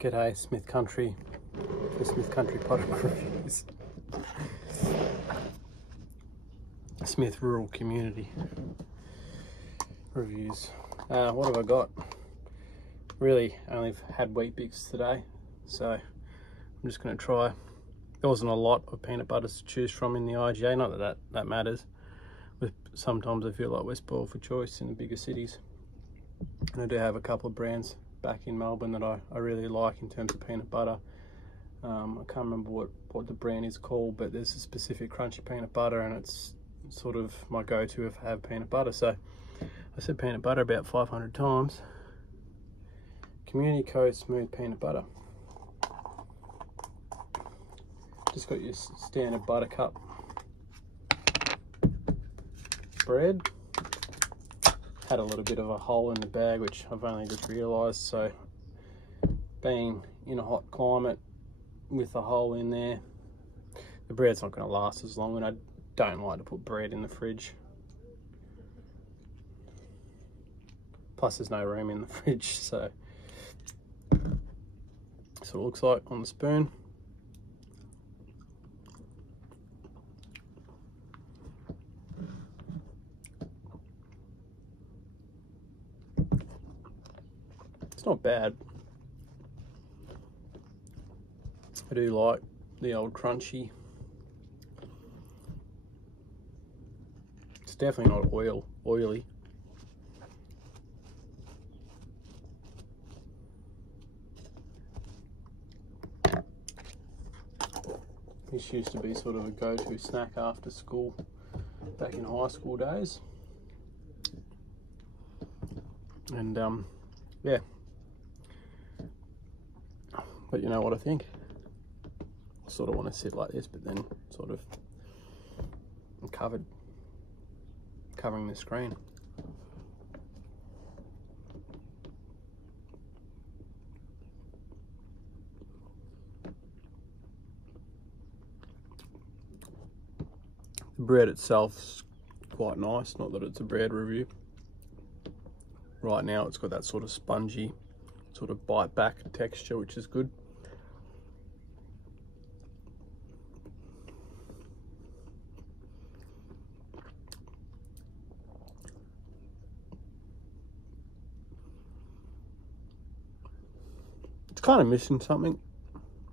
G'day, Smith Country, the Smith Country product reviews. Smith Rural Community reviews. What have I got? Really only had Weet-Bix today, so I'm just going to try. There wasn't a lot of peanut butters to choose from in the IGA, not that matters. But sometimes I feel like we're spoiled for choice in the bigger cities. And I do have a couple of brands back in Melbourne that I really like in terms of peanut butter. I can't remember what the brand is called, but there's a specific crunchy peanut butter and it's sort of my go-to if I have peanut butter. So I said peanut butter about 500 times. Community Code Smooth Peanut Butter. Just got your standard buttercup bread. Had a little bit of a hole in the bag, which I've only just realised, so being in a hot climate with a hole in there, the bread's not going to last as long, and I don't like to put bread in the fridge. Plus there's no room in the fridge, so that's what it looks like on the spoon. It's not bad. I do like the old crunchy. It's definitely not oily. This used to be sort of a go-to snack after school back in high school days. And yeah. But you know what I think? I sort of want to sit like this, but then sort of I'm covering the screen. The bread itself's quite nice, not that it's a bread review. Right now it's got that sort of spongy, sort of bite back texture, which is good. It's kind of missing something.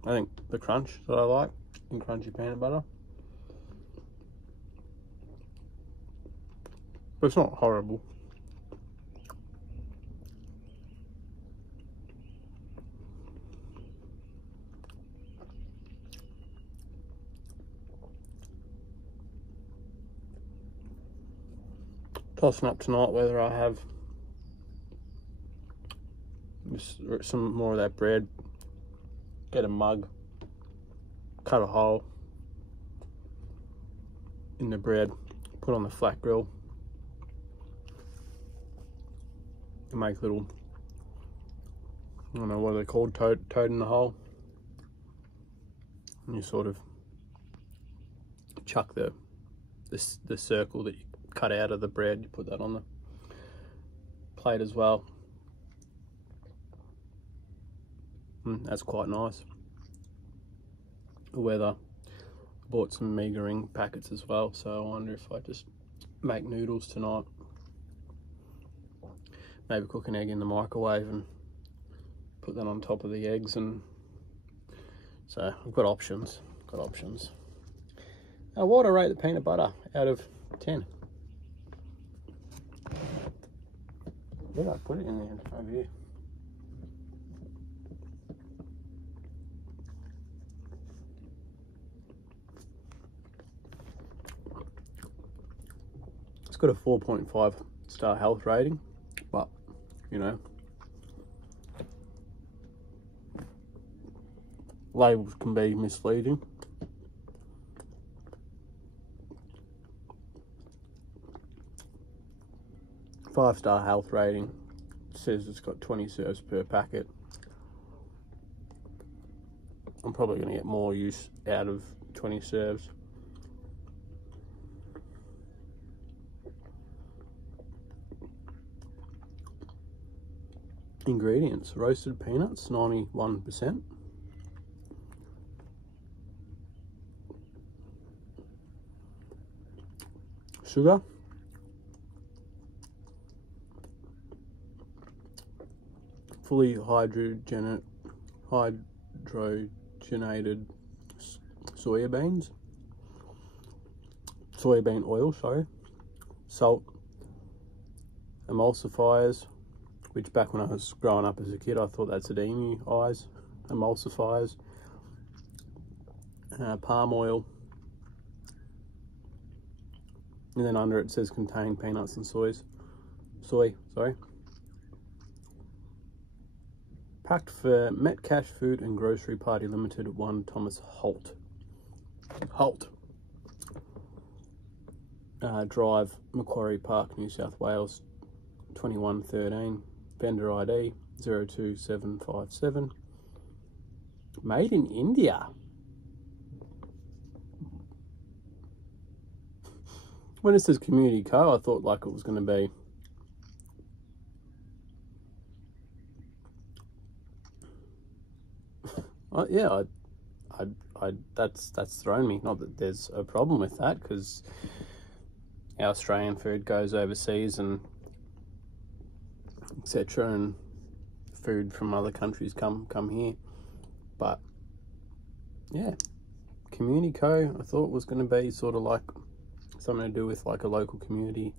I think the crunch that I like in crunchy peanut butter. But it's not horrible. Tossing up tonight whether I have some more of that bread, get a mug, cut a hole in the bread, put on the flat grill, and make little, I don't know what they're called, toad in the hole, and you sort of chuck the circle that you cut out of the bread, you put that on the plate as well. That's quite nice. The weather. Bought some Meagering packets as well, so I wonder if I just make noodles tonight. Maybe cook an egg in the microwave and put that on top of the eggs, and so I've got options. Now, what would I rate the peanut butter out of 10? Where did I put it in there? Over here. It's got a 4.5 star health rating, but you know, labels can be misleading. Five-star health rating. It says it's got 20 serves per packet. I'm probably going to get more use out of 20 serves. Ingredients: roasted peanuts, 91%. Sugar. Fully hydrogenated soybean oil, sorry. Salt. Emulsifiers, which back when I was growing up as a kid, I thought that's emu eyes. Emulsifiers. Palm oil. And then under it says contain peanuts and soy, sorry. Packed for Metcash Food and Grocery Party Limited, 1 Thomas Holt. Drive, Macquarie Park, New South Wales, 2113. Vendor ID 02757. Made in India. When it says Community Co, I thought like it was going to be yeah, that's thrown me. Not that there's a problem with that, because our Australian food goes overseas and etc., and food from other countries come here. But yeah, Community Co, I thought was going to be sort of like something to do with like a local community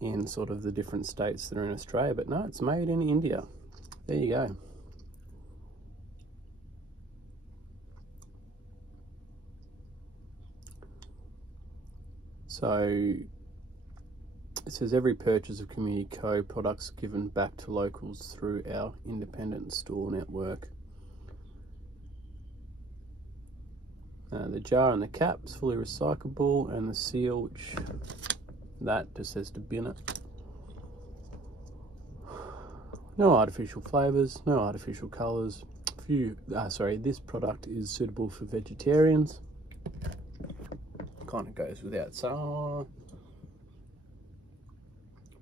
in sort of the different states that are in Australia, but no, it's made in India. There you go. So it says every purchase of Community Co products given back to locals through our independent store network. The jar and the cap is fully recyclable, and the seal, which that just says to bin it. No artificial flavors, no artificial colors. This product is suitable for vegetarians. Kind of goes without saying.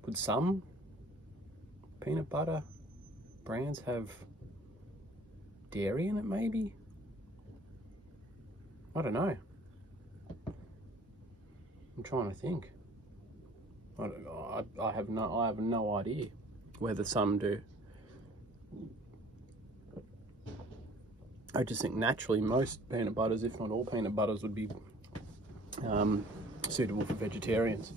Would some peanut butter brands have dairy in it, maybe? I don't know. I'm trying to think. I have no idea whether some do. I just think naturally most peanut butters, if not all peanut butters, would be suitable for vegetarians.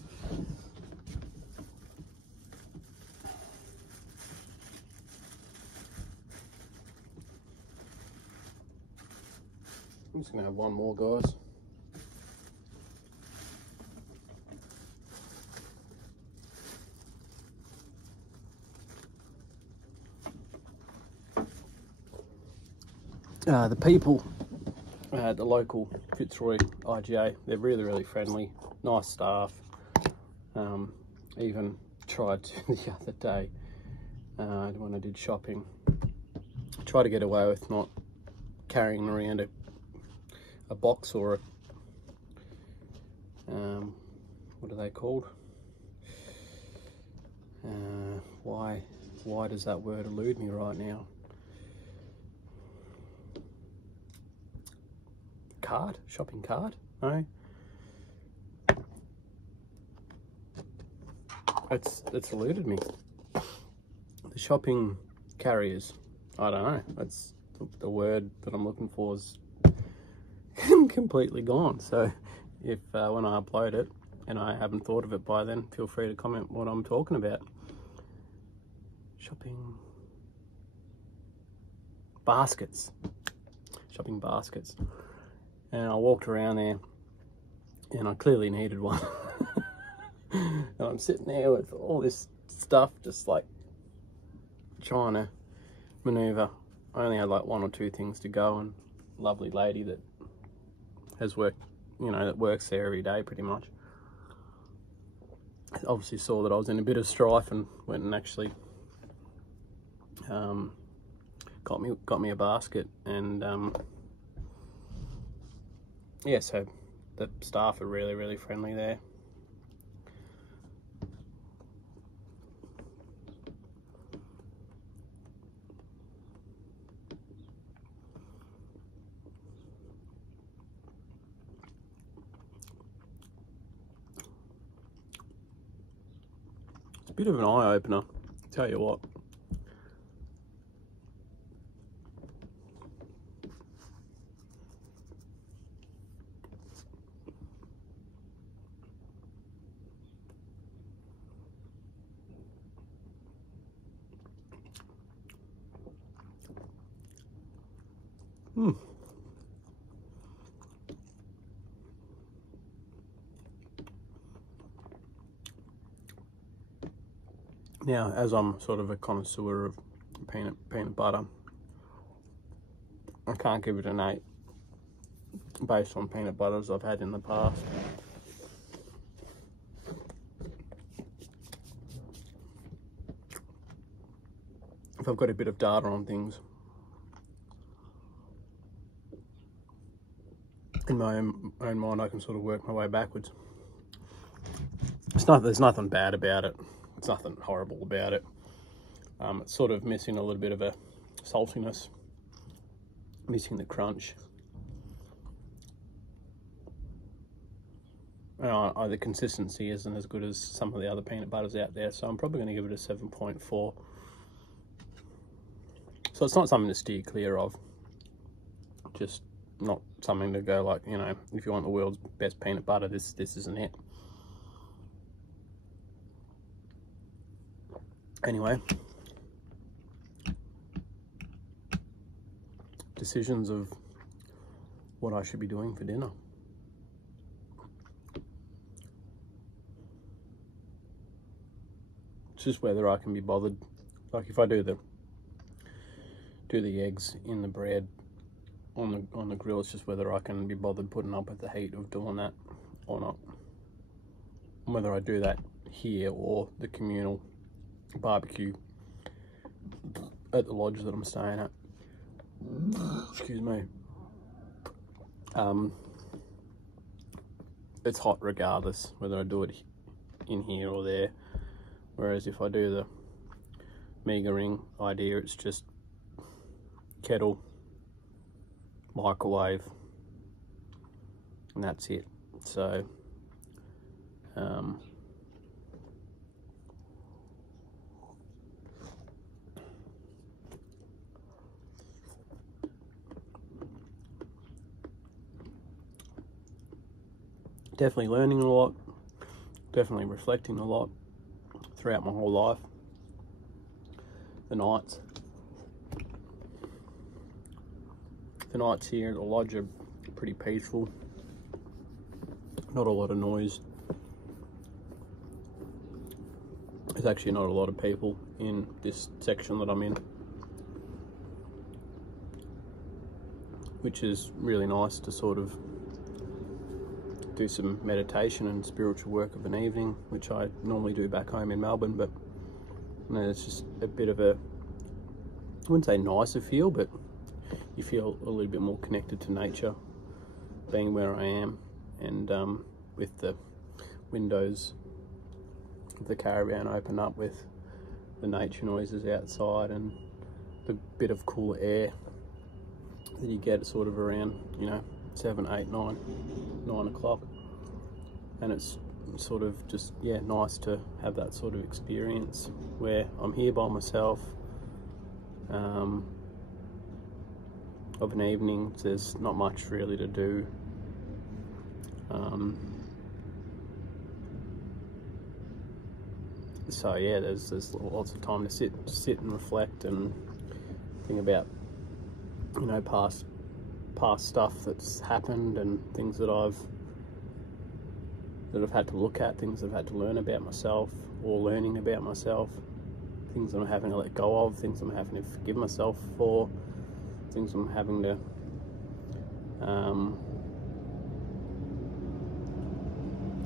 I'm just going to have one more, guys. The people at the local Fitzroy IGA, they're really friendly, nice staff. Even tried to the other day when I did shopping, try to get away with not carrying around a box or what are they called? Why does that word elude me right now? Cart? Shopping cart? No. It's eluded me. The shopping carriers. I don't know. That's the word that I'm looking for is completely gone. So if when I upload it and I haven't thought of it by then, feel free to comment what I'm talking about. Shopping baskets. Shopping baskets. And I walked around there and I clearly needed one. And I'm sitting there with all this stuff, just like trying to maneuver. I only had like 1 or 2 things to go, and a lovely lady that has worked, that works there every day pretty much, obviously saw that I was in a bit of strife and went and actually got me a basket. And yeah, so the staff are really friendly there. bit of an eye-opener, tell you what. Now, as I'm sort of a connoisseur of peanut butter, I can't give it an 8 based on peanut butters I've had in the past. If I've got a bit of data on things, in my own mind, I can sort of work my way backwards. There's nothing bad about it. It's nothing horrible about it. It's sort of missing a little bit of a saltiness, missing the crunch. The consistency isn't as good as some of the other peanut butters out there, so I'm probably going to give it a 7.4. So it's not something to steer clear of. Just not something to go like, you know, if you want the world's best peanut butter, this isn't it. Anyway, decisions of what I should be doing for dinner. It's just whether I can be bothered. Like if I do the eggs in the bread on the grill, it's just whether I can be bothered putting up with the heat of doing that or not. And whether I do that here or the communal barbecue at the lodge that I'm staying at. Excuse me. It's hot regardless whether I do it in here or there. Whereas if I do the Mega Ring idea, it's just kettle, microwave, and that's it. So definitely learning a lot, definitely reflecting a lot throughout my whole life. The nights here at the lodge are pretty peaceful, not a lot of noise. There's actually not a lot of people in this section that I'm in, which is really nice to sort of do some meditation and spiritual work of an evening, which I normally do back home in Melbourne. But you know, it's just a bit of a, I wouldn't say nicer feel, but you feel a little bit more connected to nature being where I am, and with the windows of the caravan open up with the nature noises outside and the bit of cooler air that you get sort of around, you know, 7, 8, 9 o'clock. And it's sort of just, yeah, nice to have that sort of experience where I'm here by myself of an evening. There's not much really to do. So yeah, there's lots of time to sit and reflect and think about, you know, past stuff that's happened and things that I've had to look at, things I've had to learn about myself or learning about myself, things I'm having to let go of, things I'm having to forgive myself for, things I'm having to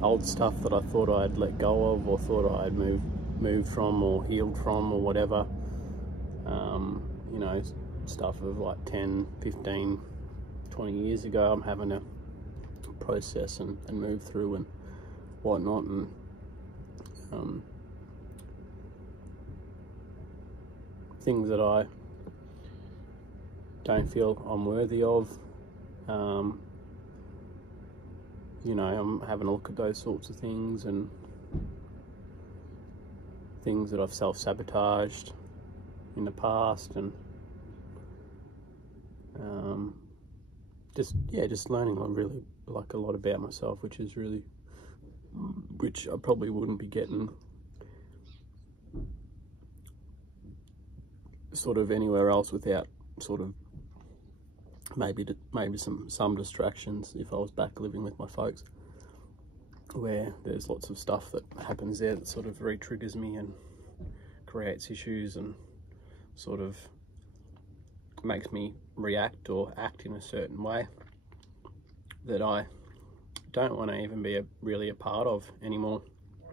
old stuff that I thought I'd let go of or thought I'd moved from or healed from or whatever. You know, stuff of like 10, 15, 20 years ago I'm having to process and move through and whatnot, and things that I don't feel I'm worthy of. You know, I'm having a look at those sorts of things and things that I've self-sabotaged in the past, and just learning really like a lot about myself, which I probably wouldn't be getting sort of anywhere else without sort of maybe some distractions if I was back living with my folks, where there's lots of stuff that happens there that sort of re-triggers me and creates issues and sort of makes me react or act in a certain way that I don't want to even be really a part of anymore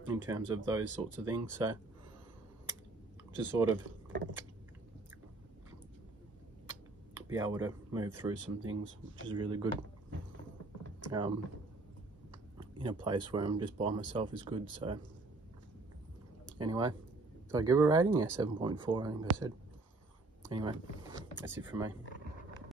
in terms of those sorts of things. So just sort of be able to move through some things, which is really good. In a place where I'm just by myself is good. So anyway, so I give a rating, yeah, 7.4 I think I said. Anyway, that's it from me.